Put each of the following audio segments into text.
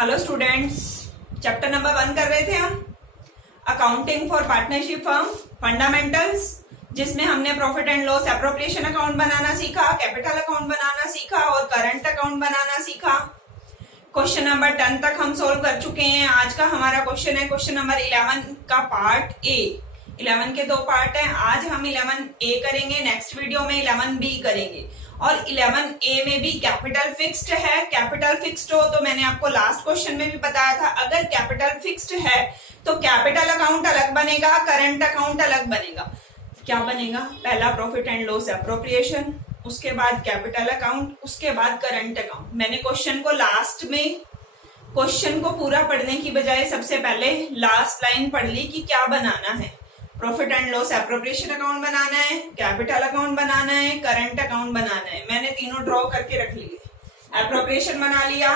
Hello students, chapter number 1 कर रहे थे हम accounting for partnership firm fundamentals, जिसमें हमने profit and loss appropriation account बनाना सीखा, कैपिटल अकाउंट बनाना सीखा और करंट अकाउंट बनाना सीखा। क्वेश्चन नंबर 10 तक हम सोल्व कर चुके हैं। आज का हमारा क्वेश्चन है क्वेश्चन नंबर 11 का पार्ट ए। 11 के 2 पार्ट हैं। आज हम 11A करेंगे, नेक्स्ट वीडियो में 11B करेंगे। और 11A में भी कैपिटल फिक्स्ड है। कैपिटल फिक्स्ड हो तो मैंने आपको लास्ट क्वेश्चन में भी बताया था, अगर कैपिटल फिक्स्ड है तो कैपिटल अकाउंट अलग बनेगा, करंट अकाउंट अलग बनेगा। क्या बनेगा? पहला प्रॉफिट एंड लॉस एप्रोप्रिएशन, उसके बाद कैपिटल अकाउंट, उसके बाद करंट अकाउंट। मैंने क्वेश्चन को लास्ट में क्वेश्चन को पूरा पढ़ने की बजाय सबसे पहले लास्ट लाइन पढ़ ली कि क्या बनाना है। Profit and loss appropriation account बनाना है, कैपिटल अकाउंट बनाना है, करंट अकाउंट बनाना है। मैंने तीनों ड्रॉ करके रख लिए। एप्रोप्रिएशन बना लिया,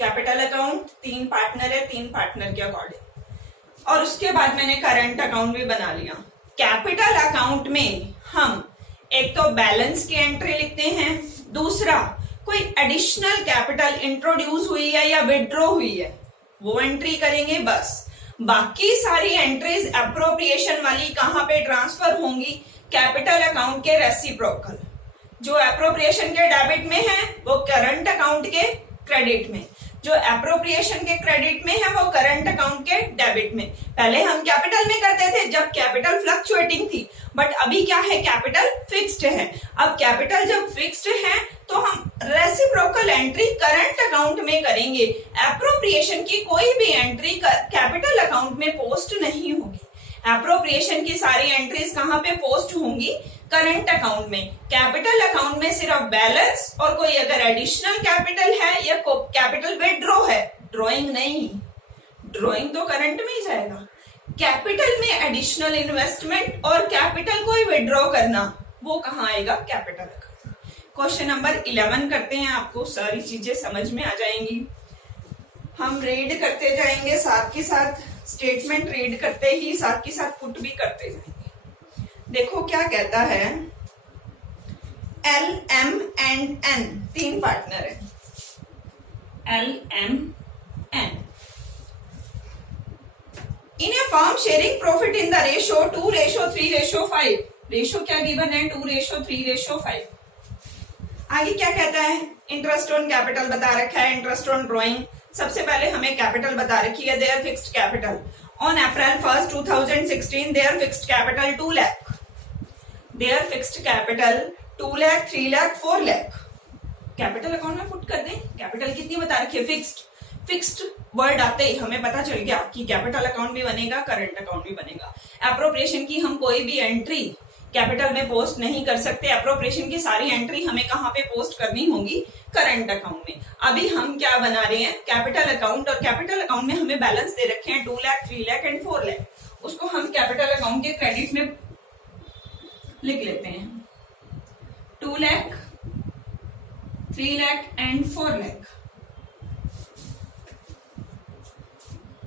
कैपिटल अकाउंट, 3 पार्टनर है, 3 पार्टनर के अकॉर्डिंग। और उसके बाद मैंने करंट अकाउंट भी बना लिया। कैपिटल अकाउंट में हम एक तो बैलेंस की एंट्री लिखते हैं, दूसरा कोई एडिशनल कैपिटल इंट्रोड्यूस हुई है या विड्रॉ हुई है वो एंट्री करेंगे बस। बाकी सारी एंट्रीज एप्रोप्रिएशन वाली कहां पे ट्रांसफर होंगी? कैपिटल अकाउंट के रेसिप्रोकल। जो एप्रोप्रिएशन के डेबिट में है वो करंट अकाउंट के क्रेडिट में, जो एप्रोप्रिएशन के क्रेडिट में है वो करंट अकाउंट के डेबिट में। पहले हम कैपिटल में करते थे जब कैपिटल फ्लक्चुएटिंग थी, बट अभी क्या है? कैपिटल फिक्स्ड है। अब कैपिटल जब फिक्स्ड है तो हम रेसिप्रोकल एंट्री करंट अकाउंट में करेंगे। एप्रोप्रिएशन की कोई भी एंट्री कैपिटल अकाउंट में पोस्ट नहीं होगी। एप्रोप्रिएशन की सारी एंट्रीज कहां पे पोस्ट होंगी? करंट अकाउंट में। कैपिटल अकाउंट में सिर्फ बैलेंस और कोई अगर एडिशनल कैपिटल है या कैपिटल विड्रॉ है, ड्रॉइंग नहीं, ड्रॉइंग तो करंट में ही जाएगा। कैपिटल में एडिशनल इन्वेस्टमेंट और कैपिटल कोई विड्रॉ करना वो कहां आएगा? Capital account. क्वेश्चन नंबर 11 करते हैं, आपको सारी चीजें समझ में आ जाएंगी। हम रीड करते जाएंगे, साथ के साथ स्टेटमेंट रीड करते ही साथ के साथ पुट भी करते जाएंगे। देखो क्या कहता है, L, M and N 3 partner है। L, M, N in A firm sharing profit in the ratio 2:3:5। Ratio क्या गिवन है? 2:3:5। आगे क्या कहता है? इंटरेस्ट ऑन कैपिटल बता रखा है, इंटरेस्ट ऑन ड्रॉइंग। सबसे पहले हमें कैपिटल बता रखी है, their fixed capital on April 1, 2016 their fixed capital 2 lakh. Their fixed capital 2 lakh, 3 lakh, 4 lakh. Capital account में पुट कर दें। कैपिटल कितनी बता रखी है? फिक्स्ड। फिक्स्ड वर्ड आते ही हमें पता चल गया कि कैपिटल अकाउंट भी बनेगा, करंट अकाउंट भी बनेगा। एप्रोप्रिएशन की हम कोई भी एंट्री कैपिटल में पोस्ट नहीं कर सकते। एप्रोप्रिएशन की सारी एंट्री हमें कहां पे पोस्ट करनी होगी? करंट अकाउंट में। अभी हम क्या बना रहे हैं? Capital account. और कैपिटल अकाउंट में हमें बैलेंस दे रखे हैं 2 लाख, 3 लाख एंड 4 लाख। उसको हम कैपिटल अकाउंट के क्रेडिट में लिख लेते हैं। 2 लाख, 3 लाख एंड 4 लाख।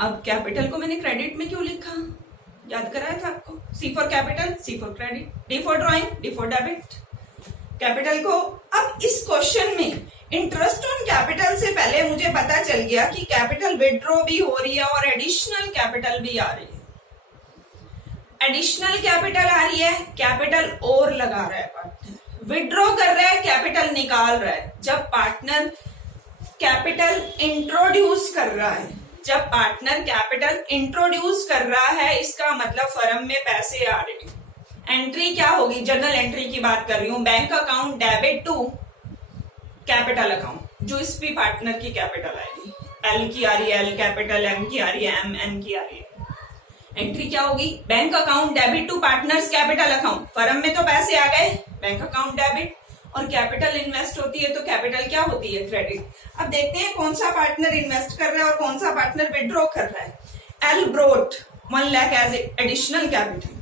अब कैपिटल को मैंने क्रेडिट में क्यों लिखा? याद कराया था आपको। C for capital, C for credit, D for drawing, D for debit. Capital को अब इस क्वेश्चन में इंटरेस्ट ऑन कैपिटल से पहले मुझे पता चल गया कि कैपिटल विड्रॉ भी हो रही है और एडिशनल कैपिटल भी आ रही है। एडिशनल कैपिटल आ रही है, कैपिटल और लगा रहा है पार्टनर, विड्रॉ कर रहा है, कैपिटल निकाल रहा है। जब पार्टनर कैपिटल इंट्रोड्यूस कर रहा है, जब पार्टनर कैपिटल इंट्रोड्यूस कर रहा है, इसका मतलब फर्म में पैसे आ रहे हैं। एंट्री क्या होगी? जनरल एंट्री की बात कर रही हूं। Bank account debit to capital account, जो इस भी पार्टनर की कैपिटल आएगी। L की आ रही है L कैपिटल, M की आ रही है M, N की आ रही है। एंट्री क्या होगी? Bank account debit to partners capital account. Firm में तो पैसे आ गए, बैंक अकाउंट डेबिट। और कैपिटल इन्वेस्ट होती है तो कैपिटल क्या होती है? क्रेडिट। अब देखते हैं कौन सा पार्टनर इन्वेस्ट कर रहा है और कौन सा पार्टनर विड्रॉ कर रहा है। L brought 1 lakh as additional capital.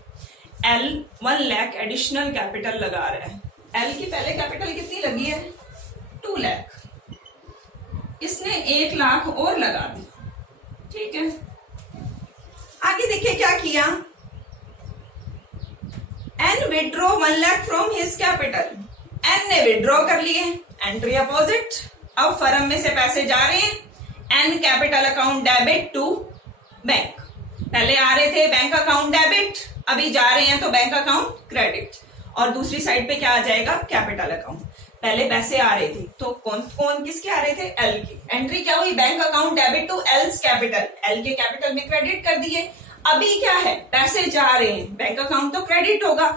L 1 lakh additional capital लगा रहा है। L की पहले कैपिटल कितनी लगी है? 2 लाख। इसने 1 लाख और लगा दिया। ठीक है, आगे देखिए क्या किया। N withdraw 1 lakh from his capital. N ने विड्रॉ कर लिए, एंट्री अपोजिट। अब फर्म में से पैसे जा रहे हैं, N capital account debit to bank. पहले आ रहे थे बैंक अकाउंट डेबिट, अभी जा रहे हैं तो बैंक अकाउंट क्रेडिट, और दूसरी साइड पे क्या आ जाएगा, कैपिटल अकाउंट। पहले पैसे आ रहे थे तो कौन कौन किसके आ रहे थे, एल के। एंट्री क्या हुई, bank account debit to L's capital, L के कैपिटल में क्रेडिट कर दिए। अभी क्या है, पैसे जा रहे हैं, बैंक अकाउंट तो क्रेडिट होगा,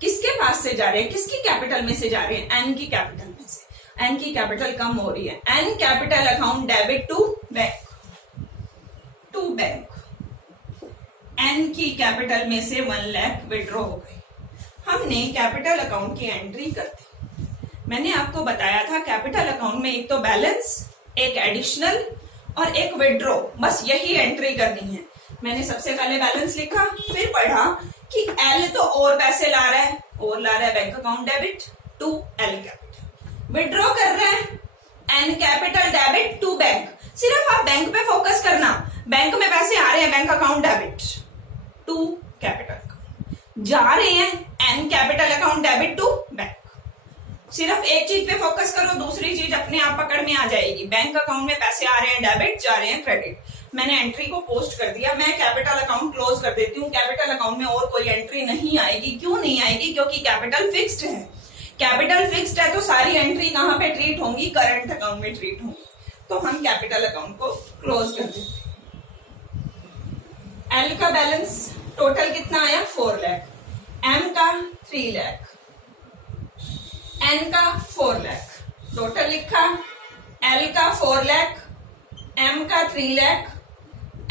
किसके पास से जा रहे हैं, किसकी कैपिटल में से जा रहे हैं, एन की कैपिटल में से। एन की कैपिटल कम हो रही है, N capital account debit to bank, N की कैपिटल में से 1 लाख विड्रॉ हो गई। हमने कैपिटल अकाउंट की एंट्री कर दी। मैंने आपको बताया था कैपिटल अकाउंट में एक तो बैलेंस, एक एडिशनल और एक विड्रॉ, बस यही एंट्री करनी है। मैंने सबसे पहले बैलेंस लिखा, फिर पढ़ा कि एल तो और पैसे ला रहा है, और ला रहा है bank account debit to L capital. Withdraw कर रहे हैं N capital debit to bank. सिर्फ आप बैंक पे फोकस करना, बैंक में पैसे आ रहे हैं, bank account debit to capital, जा रहे हैं N capital account debit to bank. सिर्फ एक चीज पे फोकस करो, दूसरी चीज अपने आप पकड़ में आ जाएगी। बैंक अकाउंट में पैसे आ रहे हैं डेबिट, जा रहे हैं क्रेडिट। मैंने एंट्री को पोस्ट कर दिया, मैं कैपिटल अकाउंट क्लोज कर देती हूँ। कैपिटल अकाउंट में और कोई एंट्री नहीं आएगी। क्यों नहीं आएगी, क्योंकि कैपिटल फिक्स्ड है। कैपिटल फिक्स्ड है तो सारी एंट्री कहां पे ट्रीट होंगी, करंट अकाउंट में ट्रीट होंगी। तो हम कैपिटल अकाउंट को क्लोज कर देते हैं। एल का बैलेंस टोटल कितना आया, 4 लाख, एम का 3 लाख, एन का 4 लाख, टोटल लिखा। एल का 4 लाख, एम का 3 लाख,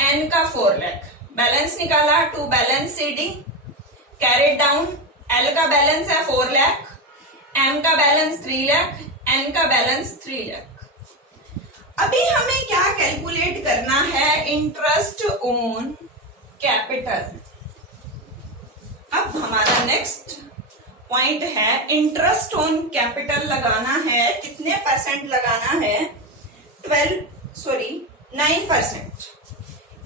एन का 4 लाख। बैलेंस निकाला, to balance CD carried down. L का बैलेंस है 4 लाख, एम का बैलेंस 3 लाख, एन का बैलेंस 3 लाख। अभी हमें क्या कैलकुलेट करना है, इंटरेस्ट ऑन कैपिटल। अब हमारा नेक्स्ट पॉइंट है इंटरेस्ट ऑन कैपिटल लगाना है। कितने परसेंट लगाना है, 9%।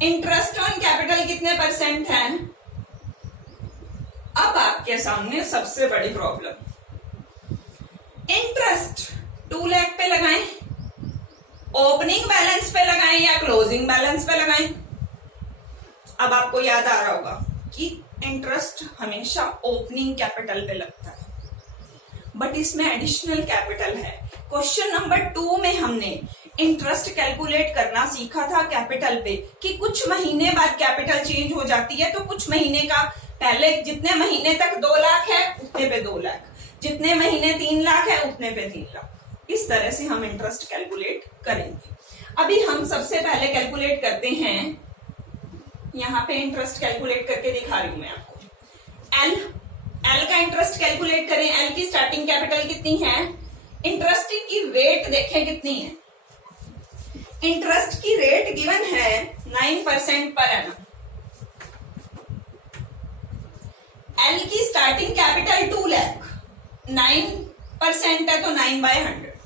इंटरेस्ट ऑन कैपिटल कितने परसेंट है। अब आपके सामने सबसे बड़ी प्रॉब्लम, इंटरेस्ट 2 लाख पे लगाएं, ओपनिंग बैलेंस पे लगाएं या क्लोजिंग बैलेंस पे लगाएं। अब आपको याद आ रहा होगा कि इंटरेस्ट हमेशा ओपनिंग कैपिटल पे लगता है, बट इसमें एडिशनल कैपिटल है। क्वेश्चन नंबर 2 में हमने इंटरेस्ट कैलकुलेट करना सीखा था कैपिटल पे, कि कुछ महीने बाद कैपिटल चेंज हो जाती है। तो कुछ महीने का, पहले जितने महीने तक 2 लाख है उतने पे 2 लाख, जितने महीने 3 लाख है उतने पे 3 लाख। इस तरह से हम इंटरेस्ट कैलकुलेट करेंगे। अभी हम सबसे पहले कैलकुलेट करते हैं, यहां पे इंटरेस्ट कैलकुलेट करके दिखा रही हूं मैं आपको। एल का इंटरेस्ट कैलकुलेट करें। एल की स्टार्टिंग कैपिटल कितनी है, इंटरेस्ट की रेट देखें कितनी है। इंटरेस्ट की रेट गिवन है 9% पर एनम। एल की स्टार्टिंग कैपिटल 2 लाख, 9% है तो 9/100।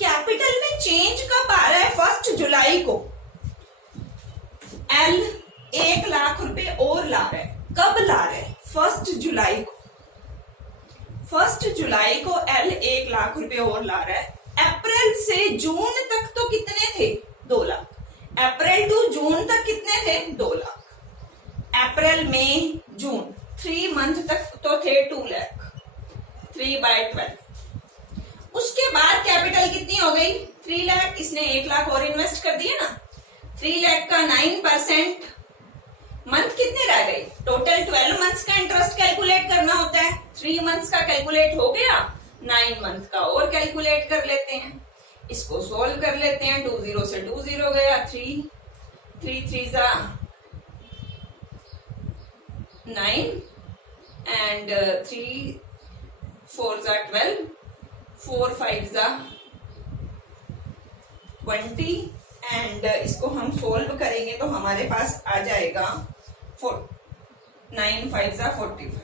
कैपिटल में चेंज कब आ रहा है, 1 जुलाई को। एल 1 लाख रुपए और ला रहा है, कब ला रहा है, 1 जुलाई को। 1 जुलाई को एल 1 लाख रुपए और ला रहा है। अप्रैल से जून तक तो कितने थे, 2 लाख। अप्रैल टू जून तक कितने थे, 2 लाख। अप्रैल मई जून 3 मंथ तक तो थे 2 लाख, 3/12। उसके बाद कैपिटल कितनी हो गई, 3 लाख। इसने 1 लाख और इन्वेस्ट कर दिया ना, 3 लाख का 9%, मंथ कितने रह गए, टोटल 12 मंथ्स का इंटरेस्ट कैलकुलेट करना होता है। 3 मंथ्स का कैलकुलेट हो गया, 9 मंथ का और कैलकुलेट कर लेते हैं। इसको सोल्व कर लेते हैं, 2 0 से 2 0 गया, 3 3 जा 9 एंड 3 4 जा 12, 4 5 जा 20 एंड इसको हम सोल्व करेंगे तो हमारे पास आ जाएगा 9 5 जा 4500।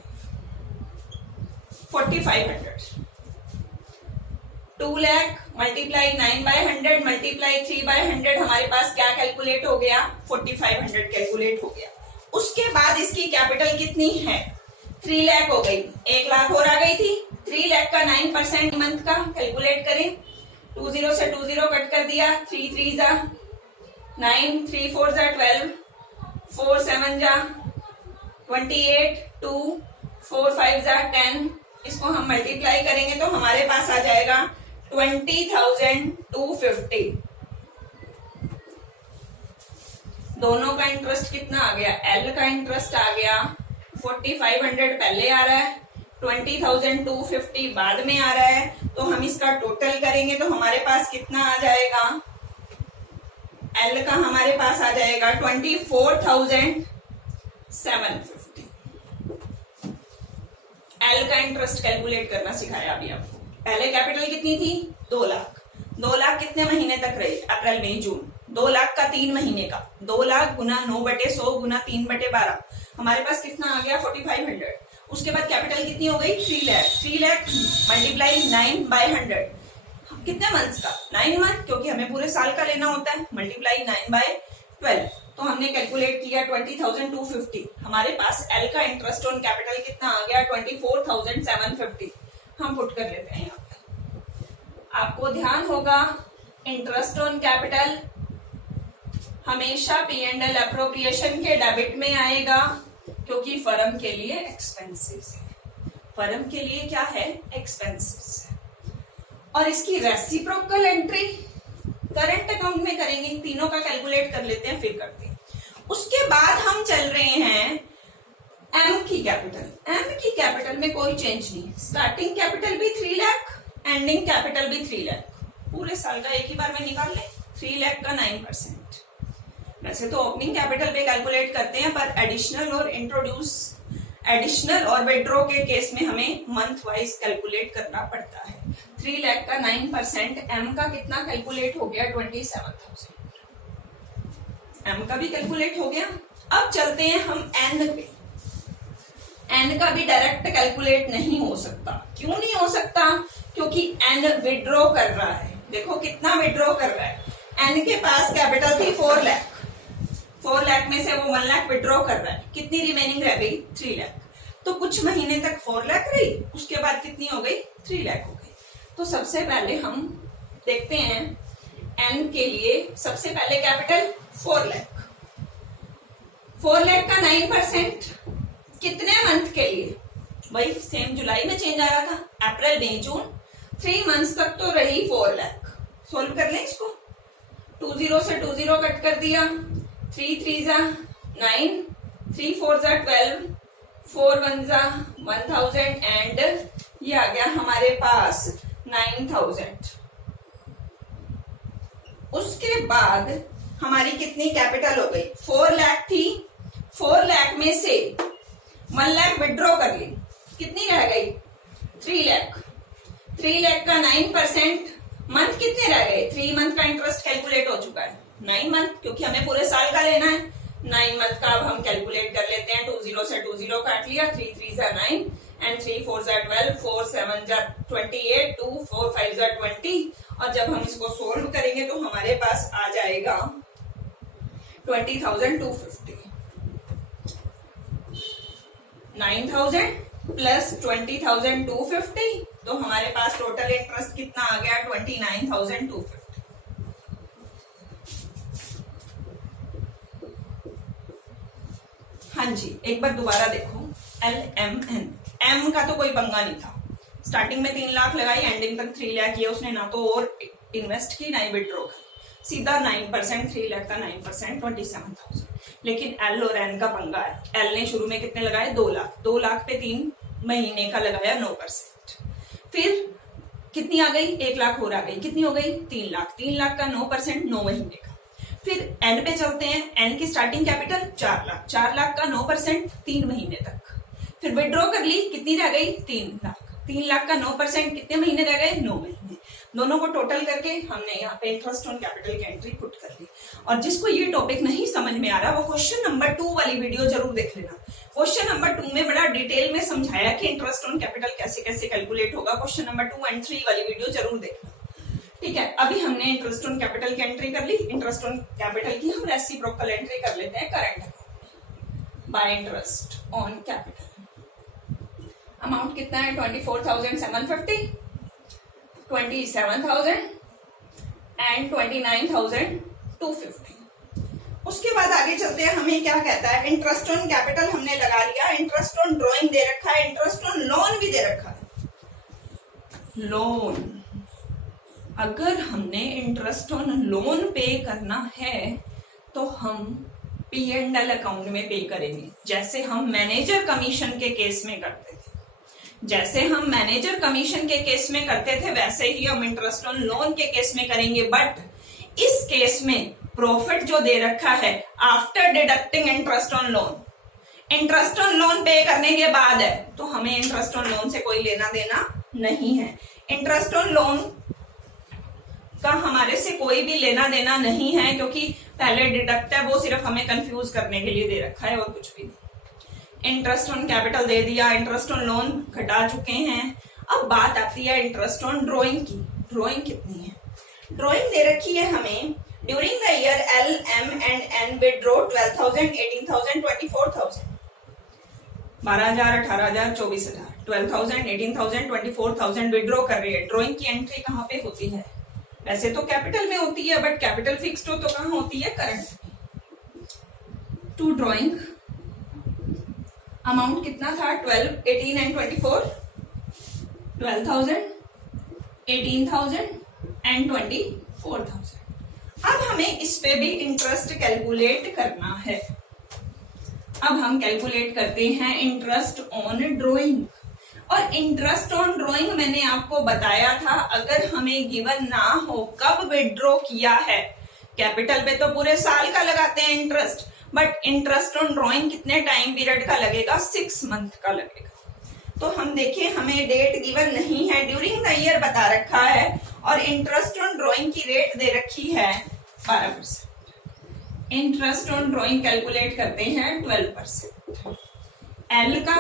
2 लाख मल्टीप्लाई 9/100 मल्टीप्लाई 3/100, हमारे पास क्या कैलकुलेट हो गया, 4500 कैलकुलेट हो गया। उसके बाद इसकी कैपिटल कितनी है, 3 लाख हो गई, 1 लाख और आ गई थी। 3 लाख का 9% मंथ का कैलकुलेट करें, 2 0 से 2 0 कट कर दिया, 3 3 जा 9 3 4 जा 12, 4 7 जा 28, 2 4 5 जा 10। इसको हम मल्टीप्लाई करेंगे तो हमारे पास आ जाएगा 20,250। दोनों का इंटरेस्ट कितना आ गया? एल का इंटरेस्ट आ गया 4500 पहले आ रहा है, 20,250 बाद में आ रहा है। तो हम इसका टोटल करेंगे तो हमारे पास कितना आ जाएगा? एल का हमारे पास आ जाएगा 24,750। एल का इंटरेस्ट कैलकुलेट करना सिखाया अभी आपको। पहले कैपिटल कितनी थी? 2 लाख। 2 लाख कितने महीने तक रही? अप्रैल मई जून। 2 लाख का 3 महीने का, 2 लाख गुना 9/100 गुना 3/12, हमारे पास कितना आ गया? 4500। उसके बाद कैपिटल कितनी हो गई? 3 लाख। 3 लाख मल्टीप्लाई 9/100, कितने मंथ्स का? 9 मंथ, क्योंकि हमें पूरे साल का लेना होता है। मल्टीप्लाई 9/12, तो हमने कैलकुलेट किया 20,250। हमारे पास एल का इंटरेस्ट ऑन कैपिटल कितना आ गया? 24,750। हम पुट कर लेते हैं यहाँ पे। आपको ध्यान होगा इंटरेस्ट ऑन कैपिटल हमेशा P&L अप्रोप्रिएशन के डेबिट में आएगा, क्योंकि फर्म के लिए एक्सपेंसेस है। फर्म के लिए क्या है? एक्सपेंसेस है। और इसकी रेसिप्रोकल एंट्री करंट अकाउंट में करेंगे। तीनों का कैलकुलेट कर लेते हैं, फिर करते हैं। उसके बाद हम चल रहे हैं एम की कैपिटल। एम की कैपिटल में कोई चेंज नहीं। स्टार्टिंग कैपिटल भी 3 लाख, एंडिंग कैपिटल भी 3 लाख। पूरे साल का एक ही बार में निकाल ले। 3 लाख का 9%। वैसे तो ओपनिंग कैपिटल पे कैलकुलेट करते हैं, पर एडिशनल और विड्रॉ के केस में हमें मंथ वाइज कैलकुलेट करना पड़ता है। 3 लाख का 9%, एम का कितना कैलकुलेट हो गया? 27,000। एम का भी कैलकुलेट हो गया। अब चलते हैं हम एन पे। एन का भी डायरेक्ट कैलकुलेट नहीं हो सकता। क्यों नहीं हो सकता? क्योंकि एन विड्रॉ कर रहा है। देखो कितना विड्रॉ कर रहा है। एन के पास कैपिटल थी 4 लाख। 4 लाख में से वो 1 लाख विड्रॉ कर रहा है। कितनी रिमेनिंग रह गई? 3 लाख। तो कुछ महीने तक 4 लाख रही, उसके बाद कितनी हो गई? 3 लाख हो गई। तो सबसे पहले हम देखते हैं एन के लिए। सबसे पहले कैपिटल 4 लाख। 4 लाख का 9% कितने मंथ के लिए? भाई सेम जुलाई में चेंज आ रहा था, अप्रैल मई जून, 3 मंथ्स तक तो रही 4 लाख। सोल्व कर लें इसको। 20 से 20 कट कर दिया। 3 3 जा 9, 3 4 जा 12, 4 1 जा 1000 एंड ये आ गया हमारे पास 9,000। उसके बाद हमारी कितनी कैपिटल हो गई? 4 लाख थी। 4 लाख में से 1 लाख विड्रॉ कर ली, कितनी रह गई? 3 लाख। 3 लाख का 9%, मंथ कितने रह गए? 3 मंथ का इंटरेस्ट कैलकुलेट हो चुका है। 9 मंथ, क्योंकि हमें पूरे साल का लेना है। 9 मंथ का अब हम कैलकुलेट कर लेते हैं। 20 से 20 काट लिया। 3 3 जा 9 एंड 3 4 जा 12, 4 7 जा 28, 2 4 5 जा 20। और जब हम इसको सोल्व करेंगे तो हमारे पास आ जाएगा 20,250। 9,000 प्लस 20,250, तो हमारे पास टोटल इंटरेस्ट कितना आ गया? 29,250। हाँ जी, एक बार दोबारा देखो। L M N. एम का तो कोई पंगा नहीं था। स्टार्टिंग में 3 लाख लगाई, एंडिंग तक 3 लाख किया उसने। ना तो और इन्वेस्ट की, ना ही विड्रॉ की, सीधा 9%। 3 लाख का 9% 27,000। लेकिन एल और एन का पंगा है। एल ने शुरू में कितने लगाए? 2 लाख। 2 लाख पे 3 महीने का लगाया 9%। फिर कितनी आ गई? 1 लाख और आ गई। कितनी हो गई? 3 लाख। 3 लाख का 9% 9 महीने का। फिर एन पे चलते हैं। एन की स्टार्टिंग कैपिटल 4 लाख। 4 लाख का 9% 3 महीने तक। फिर विड्रॉ कर ली, कितनी रह गई? 3 लाख। 3 लाख का 9% कितने महीने रह गए? 9 महीने। दोनों को टोटल करके हमने यहाँ पे इंटरेस्ट ऑन कैपिटल की एंट्री पुट कर ली। और जिसको ये टॉपिक नहीं समझ में आ रहा, वो क्वेश्चन नंबर 2 वाली वीडियो जरूर देख लेना। क्वेश्चन नंबर 2 में बड़ा डिटेल में समझाया कि इंटरेस्ट ऑन कैपिटल कैसे कैसे कैलकुलेट होगा। क्वेश्चन नंबर 2 एंड 3 वाली वीडियो जरूर देखना। ठीक है, अभी हमने इंटरेस्ट ऑन कैपिटल की एंट्री कर ली। इंटरेस्ट ऑन कैपिटल की हम रेसिप्रोकल एंट्री कर लेते हैं current account by interest on capital. Amount कितना है? 24,750, 27,000 एंड 29,250। उसके बाद आगे चलते हैं, हमें क्या कहता है, इंटरेस्ट ऑन कैपिटल हमने लगा लिया, इंटरेस्ट ऑन ड्रॉइंग दे रखा है, इंटरेस्ट ऑन लोन भी दे रखा है। लोन, अगर हमने इंटरेस्ट ऑन लोन पे करना है तो हम P&L अकाउंट में पे करेंगे, जैसे हम मैनेजर कमीशन के केस में करते थे। जैसे हम मैनेजर कमीशन के केस में करते थे वैसे ही हम इंटरेस्ट ऑन लोन के केस में करेंगे। बट इस केस में प्रॉफिट जो दे रखा है after deducting interest on loan, interest on loan पे करने के बाद है, तो हमें इंटरेस्ट ऑन लोन से कोई लेना देना नहीं है। इंटरेस्ट ऑन लोन का हमारे से कोई भी लेना देना नहीं है, क्योंकि पहले डिडक्ट है, वो सिर्फ हमें कंफ्यूज करने के लिए दे रखा है और कुछ भी नहीं। इंटरेस्ट ऑन कैपिटल दे दिया, इंटरेस्ट ऑन लोन घटा चुके हैं। अब बात आती है इंटरेस्ट ऑन ड्रॉइंग की। ड्रॉइंग कितनी है? ड्रॉइंग दे रखी है हमें, during the year L, M and N withdraw 12,000, 18,000, 24,000, 12,000, 18,000, 24,000, 12,000, 18,000, 24,000 withdraw कर रही है। ड्रॉइंग की एंट्री कहाँ पे होती है? वैसे तो कैपिटल में होती है, बट कैपिटल फिक्स्ड हो तो कहाँ होती है? करंट। टू ड्रॉइंग अमाउंट कितना था? 12, 18 एंड 24, 12,000, 18,000 एंड 24,000। अब हमें इस पे भी इंटरेस्ट कैलकुलेट करना है। अब हम कैलकुलेट करते हैं इंटरेस्ट ऑन ड्रॉइंग। और इंटरेस्ट ऑन ड्रॉइंग मैंने आपको बताया था, अगर हमें गिवन ना हो कब विड्रॉ किया है, कैपिटल पे तो पूरे साल का लगाते हैं interest, but interest on drawing कितने टाइम पीरियड का लगेगा? 6 मंथ का लगेगा। तो हम देखिए, हमें डेट गिवन नहीं है, ड्यूरिंग द ईयर बता रखा है और इंटरेस्ट ऑन ड्रॉइंग की रेट दे रखी है 12%। इंटरेस्ट ऑन ड्रॉइंग कैलकुलेट करते हैं 12%। एल का,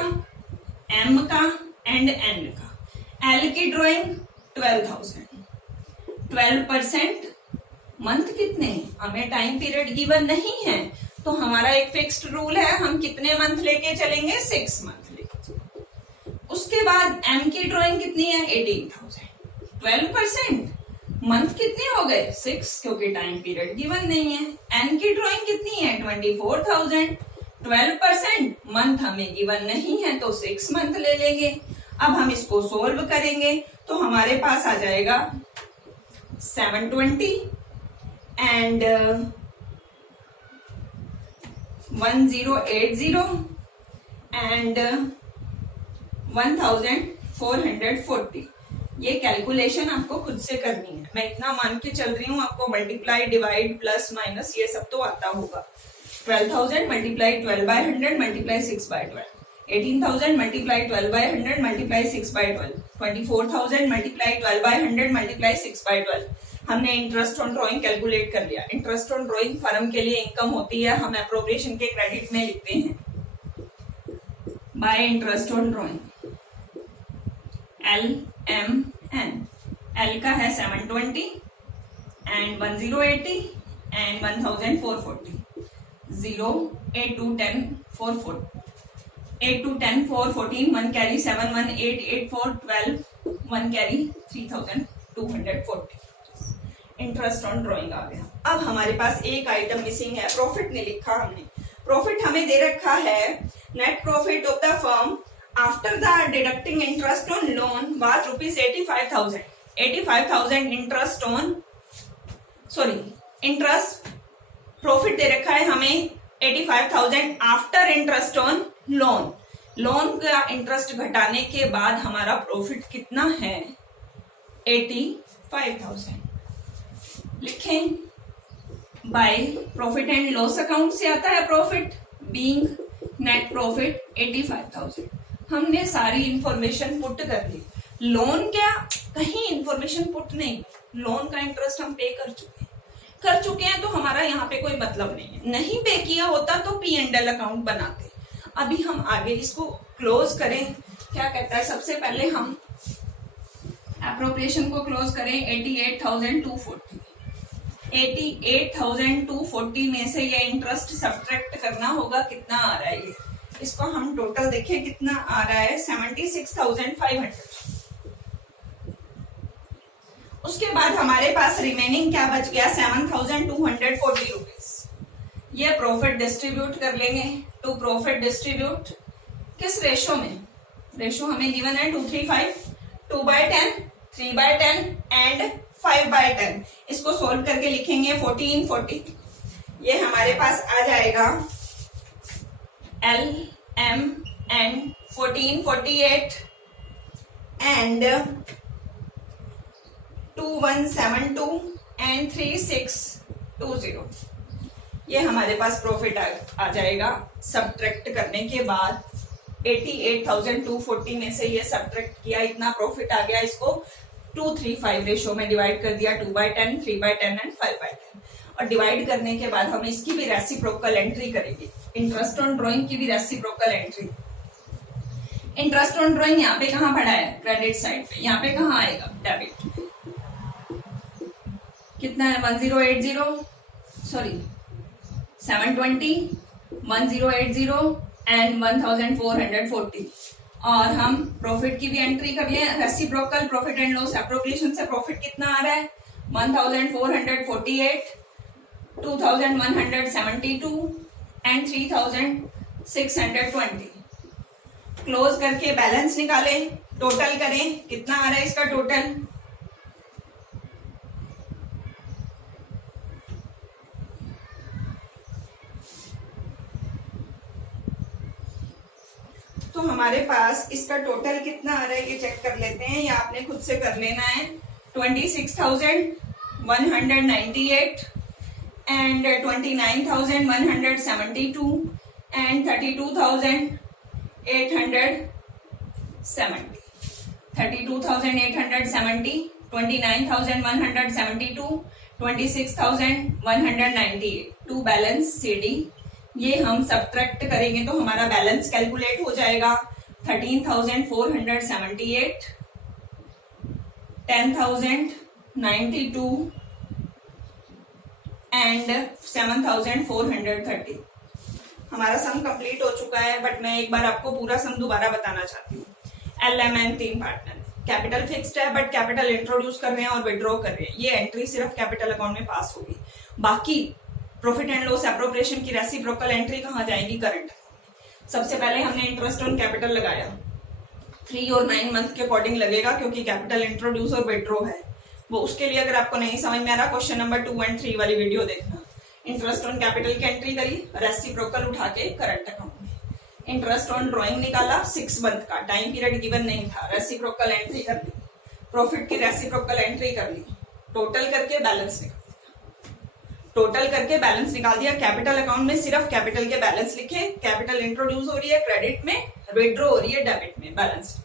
एम का एंड एन का। एल की ड्रॉइंग 12,000, 12% मंथ कितने? हमें टाइम पीरियड गिवन नहीं है, तो हमारा एक फिक्स्ड रूल है, हम कितने मंथ लेके चलेंगे? 6 मंथ लेके चलेंगे। उसके बाद एम की ड्रॉइंग कितनी है? 18,000, 12% मंथ कितने हो गए? 6, क्योंकि टाइम पीरियड गिवन नहीं है। एन की ड्रॉइंग कितनी है? 24,000, 12% मंथ हमें गिवन नहीं है, तो 6 मंथ ले लेंगे। अब हम इसको सोल्व करेंगे तो हमारे पास आ जाएगा 720 एंड 1080 एंड 1440। ये कैलकुलेशन आपको खुद से करनी है, मैं इतना मान के चल रही हूँ, आपको मल्टीप्लाई, डिवाइड, प्लस माइनस ये सब तो आता होगा। 12,000 multiply 12/100 multiply 6/12, 18,000 multiply 12/100 multiply 6/12, 24,000 multiply 12/100 multiply 6/12। हमने इंटरेस्ट ऑन ड्रॉइंग कैलकुलेट कर लिया। इंटरेस्ट ऑन ड्रॉइंग फर्म के लिए इनकम होती है, हम एप्रोप्रिएशन के क्रेडिट में लिखते हैं by interest on drawing. L, M, N. L का है 720 and 1080 and 1440, 0, 8 to 10, 440, 8 to 10, 414, 1 carry 7, 1, 8, 8, 4, 12, 1 carry 3,240। Interest on drawing आ गया। अब हमारे पास एक आइटम मिसिंग है, प्रॉफिट नहीं लिखा हमने। प्रॉफिट हमें दे रखा है, net profit of the firm after the deducting interest on loan was ₹85,000। 85,000 interest on, sorry, interest profit दे रखा है हमें 85,000 after interest on loan. Loan का इंटरेस्ट घटाने के बाद हमारा प्रॉफिट कितना है? 85,000। लिखें, by profit and loss account से आता है प्रॉफिट, बीइंग नेट प्रॉफिट 85,000। हमने सारी इंफॉर्मेशन पुट कर ली। लोन क्या, कहीं इंफॉर्मेशन पुट नहीं, लोन का इंटरेस्ट हम पे कर चुके हैं, तो हमारा यहाँ पे कोई मतलब नहीं है। नहीं पे किया होता तो P&L अकाउंट बनाते। अभी हम आगे इसको क्लोज करें। क्या कहता है, सबसे पहले हम एप्रोप्रिएशन को क्लोज करें। 88,240, 88,240 में से ये इंटरेस्ट सब्ट्रैक्ट करना होगा। कितना आ रहा है ये? इसको हम टोटल देखें कितना आ रहा है, 76,500। उसके बाद हमारे पास रिमेनिंग क्या बच गया? 7,240 रुपीज। ये प्रॉफिट डिस्ट्रीब्यूट कर लेंगे। टू प्रॉफिट डिस्ट्रीब्यूट किस रेशो में? रेशो हमें गिवन है 2:3:5, 2/10, 3/10 एंड 5/10। इसको सोल्व करके लिखेंगे 14/40। ये हमारे पास आ जाएगा LMN 1448 एंड 2172 एंड 3620। ये हमारे पास प्रॉफिट आ जाएगा। सब्ट्रैक्ट करने के बाद 88,240 में से ये सब्ट्रैक्ट किया, इतना प्रॉफिट आ गया। इसको 2:3:5 रेशो में डिवाइड कर दिया, 2/10, 3/10 एंड 5/10। और डिवाइड करने के बाद हम इसकी भी रेसिप्रोकल एंट्री करेंगे। इंटरेस्ट ऑन ड्रॉइंग की भी reciprocal entry. Interest on drawing यहाँ पे कहाँ पड़ा है? क्रेडिट साइड पे। यहाँ पे कहाँ आएगा? डेबिट। कितना है? 720, 1080 एंड 1440। और हम प्रॉफिट की भी एंट्री कर लिए। Reciprocal profit and loss appropriation से प्रॉफिट कितना आ रहा है? 1448, 2172 एंड 3620। क्लोज करके बैलेंस निकालें, टोटल करें, कितना आ रहा है इसका टोटल? तो हमारे पास इसका टोटल कितना आ रहा है ये चेक कर लेते हैं, या आपने खुद से कर लेना है। 26,198 and 29,172 and 32,870। 32,870, 29,172, 26,198 to balance CD। ये हम सब्ट्रैक्ट करेंगे तो हमारा बैलेंस कैलकुलेट हो जाएगा। 13,478, 10,092 एंड 7,430। हमारा सम कंप्लीट हो चुका है, बट मैं एक बार आपको पूरा सम दोबारा बताना चाहती हूँ। LMN 3 पार्टनर, कैपिटल फिक्स्ड है बट कैपिटल इंट्रोड्यूस कर रहे हैं और विड्रॉ कर रहे हैं। ये एंट्री सिर्फ कैपिटल अकाउंट में पास होगी। बाकी प्रॉफिट एंड लॉस एप्रोप्रिएशन की रेसिप्रोकल एंट्री कहाँ जाएगी? करंट। सबसे पहले हमने इंटरेस्ट ऑन कैपिटल लगाया, 3 और 9 मंथ के अकॉर्डिंग लगेगा, क्योंकि कैपिटल इंट्रोड्यूस और विड्रॉ है वो। उसके लिए अगर आपको नहीं समझ में आ रहा, क्वेश्चन नंबर 2 और 3 वाली वीडियो देखना। इंटरेस्ट ऑन कैपिटल की एंट्री करी, रेसिप्रोकल उठा के करंट अकाउंट में। इंटरेस्ट ऑन ड्रॉइंग निकाला 6 मंथ का, टाइम पीरियड गिवन नहीं था, रेसिप्रोकल एंट्री कर ली। प्रॉफिट की रेसिप्रोकल एंट्री कर ली, टोटल करके बैलेंस निकाल दिया। कैपिटल अकाउंट में सिर्फ कैपिटल के बैलेंस लिखे। कैपिटल इंट्रोड्यूस हो रही है क्रेडिट में, विड्रॉ हो रही है डेबिट में, बैलेंस।